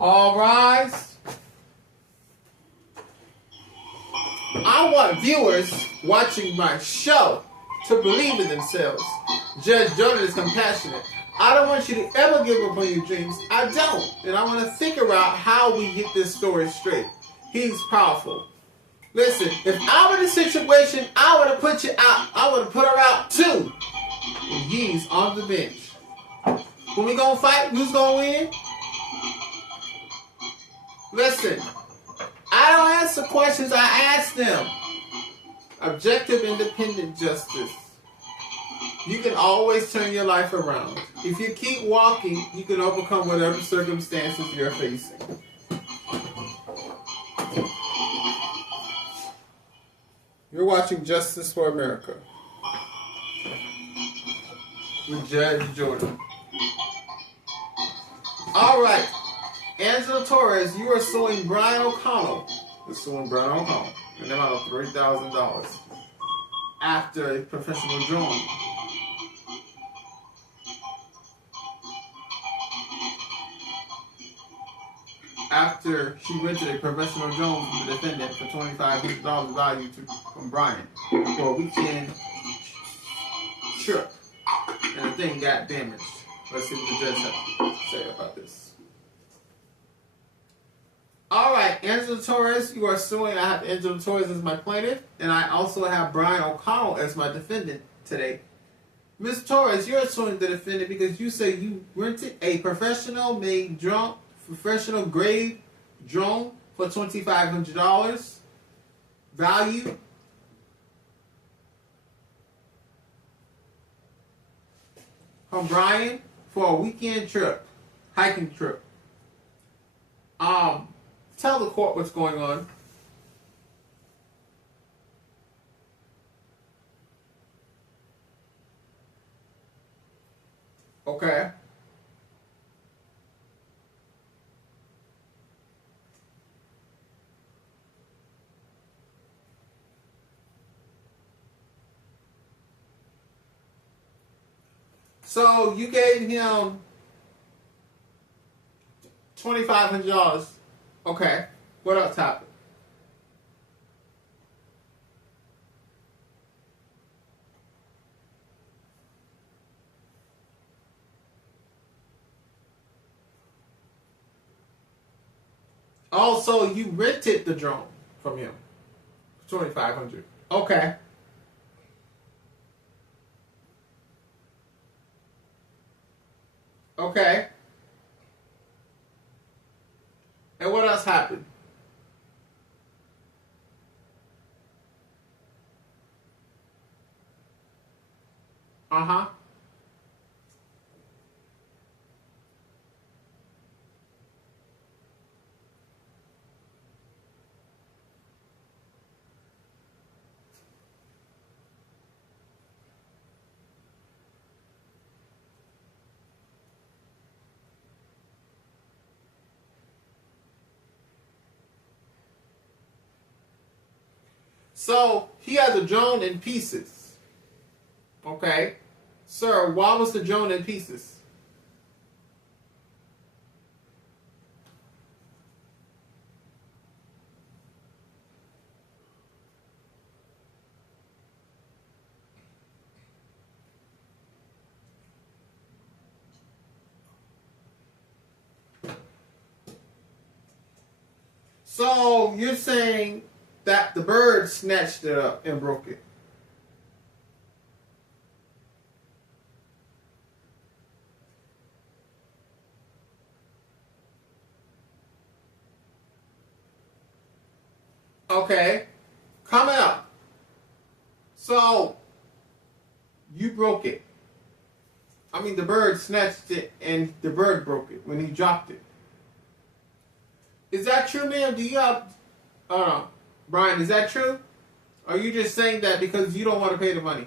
All rise. I want viewers watching my show to believe in themselves. Judge Jordan is compassionate. I don't want you to ever give up on your dreams. I don't. And I want to figure out how we get this story straight. He's powerful. Listen, if I were in the situation, I would have put you out. I would have put her out too. And he's on the bench. When we gonna fight, who's gonna win? Listen, I don't answer questions, I ask them. Objective, independent justice. You can always turn your life around. If you keep walking, you can overcome whatever circumstances you're facing. You're watching Justice for America with Judge Jordan. All right. Angela Torres, you are suing Brian O'Connell. You're suing Brian O'Connell in the amount of $3,000 after a professional drone. After she rented a professional drone from the defendant for $2,500 value from Brian for a weekend trip, and the thing got damaged. Let's see what the judge has to say about this. All right, Angela Torres, you are suing. I have Angela Torres as my plaintiff, and I also have Brian O'Connell as my defendant today. Ms. Torres, you're suing the defendant because you say you rented a professional-made drone, professional-grade drone for $2,500 value. From Brian for a weekend trip, hiking trip. Tell the court what's going on. Okay. So you gave him $2,500. Okay. What else happened? Also, you rented the drone from him. $2,500. Okay. Okay. And what else happened? Uh-huh. So he has a drone in pieces. Okay. Sir, why was the drone in pieces? So you're saying that the bird snatched it up and broke it. Okay. Coming up. So you broke it. I mean, the bird snatched it and the bird broke it when he dropped it. Is that true, ma'am? Do you have... Brian, is that true? Or are you just saying that because you don't want to pay the money?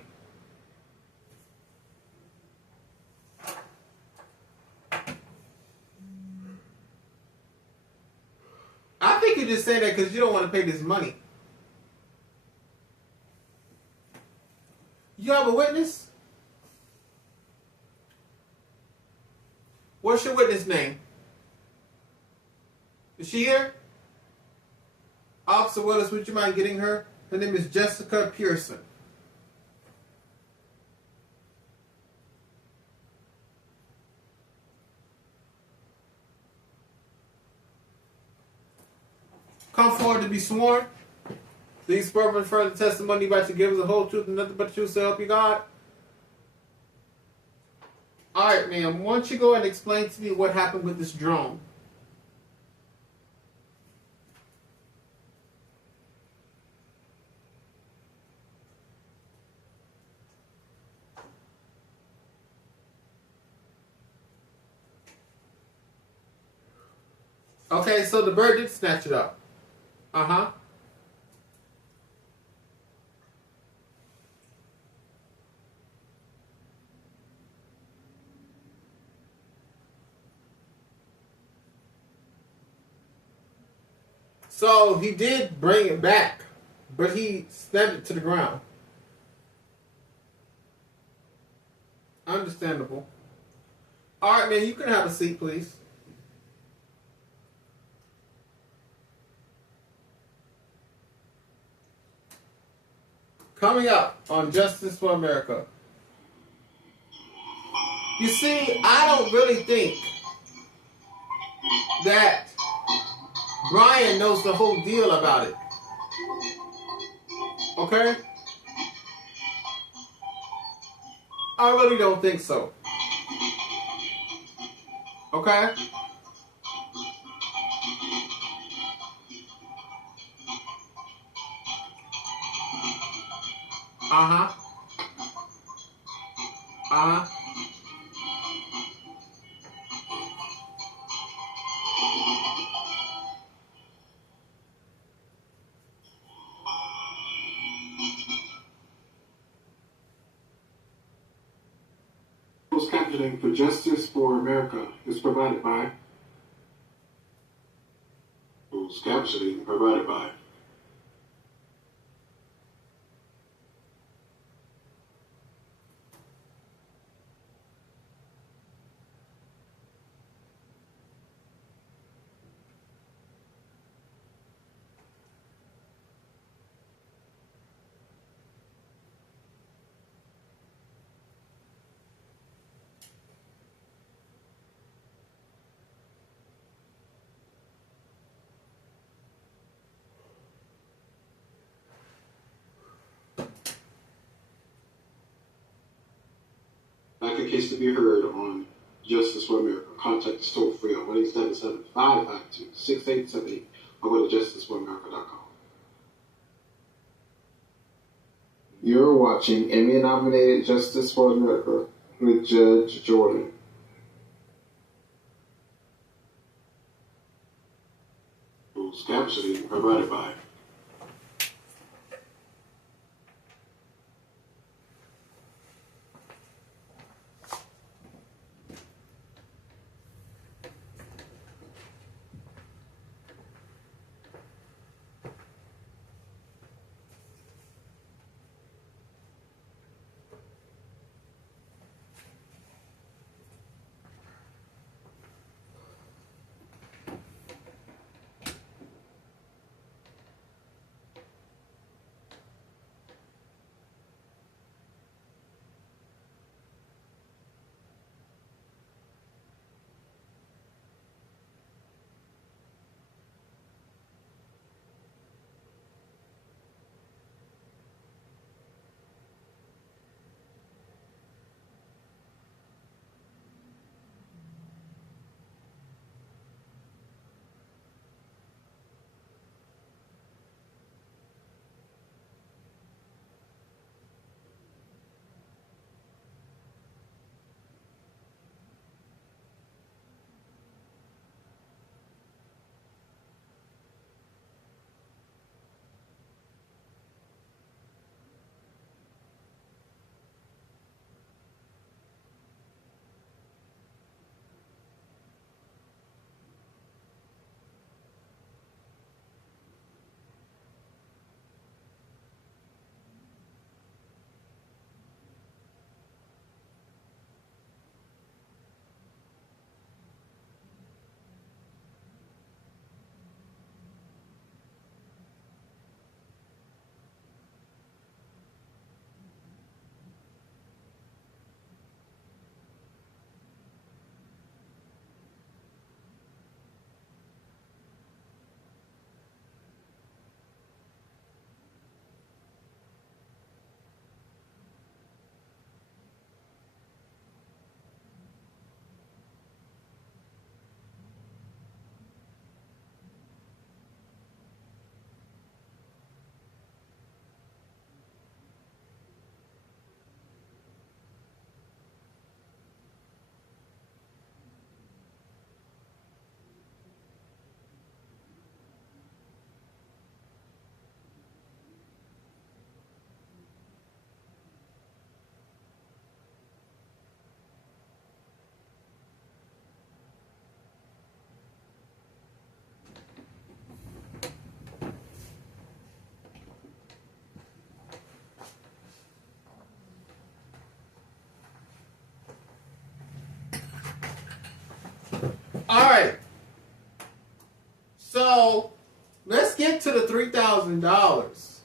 I think you just say that because you don't want to pay this money. You have a witness? What's your witness name? Is she here? Officer Willis, would you mind getting her? Her name is Jessica Pearson. Come forward to be sworn. These purpose further testimony about to give us the whole truth and nothing but the truth, so help you God. Alright, ma'am. Why don't you go and explain to me what happened with this drone? Okay, so the bird did snatch it up. Uh-huh. So he did bring it back, but he snapped it to the ground. Understandable. Alright, man, you can have a seat, please. Coming up on Justice for America. You see, I don't really think that Brian knows the whole deal about it. Okay? I really don't think so. Okay? Uh-huh. Uh-huh. Closed captioning for Justice for America is provided by. Closed captioning provided by. Like a case to be heard on Justice for America, contact us toll free on 1-877-552-6878 or go to justiceforamerica.com. You're watching Emmy-nominated Justice for America with Judge Jordan. Closed captioning provided by. So let's get to the $3,000.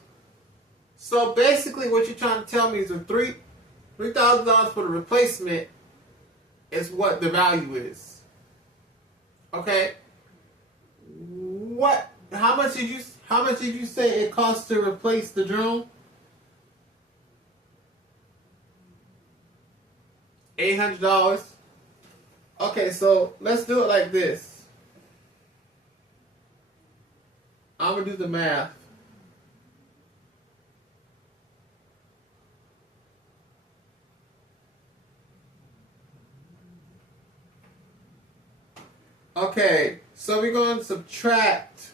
So basically, what you're trying to tell me is the $3,000 for the replacement is what the value is. Okay. What? How much did you say it costs to replace the drone? $800. Okay, so let's do it like this. I'm gonna do the math. Okay, so we're going to subtract.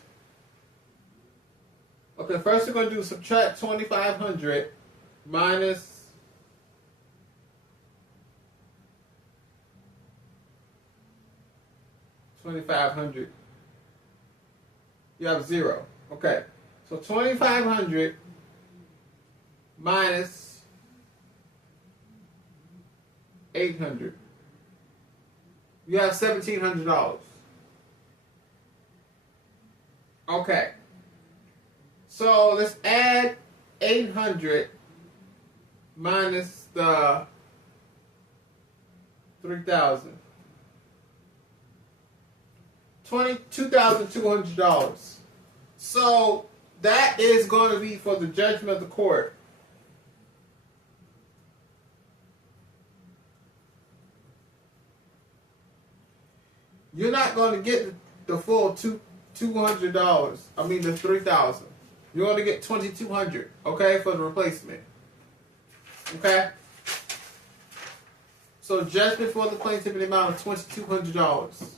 Okay, first we're going to do subtract 2,500 minus 2,500. You have 0. Okay, so 2,500 minus 800. You have $1,700. Okay. So let's add 800 minus the 3,000. $22,200. So that is going to be for the judgment of the court. You're not going to get the full $200. I mean the 3,000. You're going to get $2,200. Okay, for the replacement. Okay. So judgment for the plaintiff in the amount of $2,200.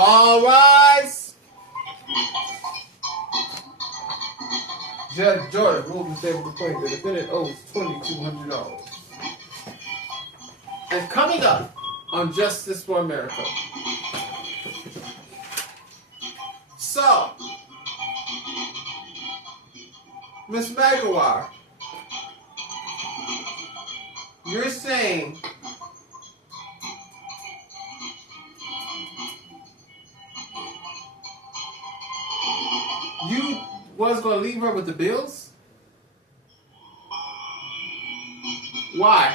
All rise. Judge Jordan ruled in favor of the plaintiff. The defendant owes $2,200. And coming up on Justice for America. So, Ms. Maguire, you're saying you was going to leave her with the bills? Why?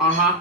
Uh-huh.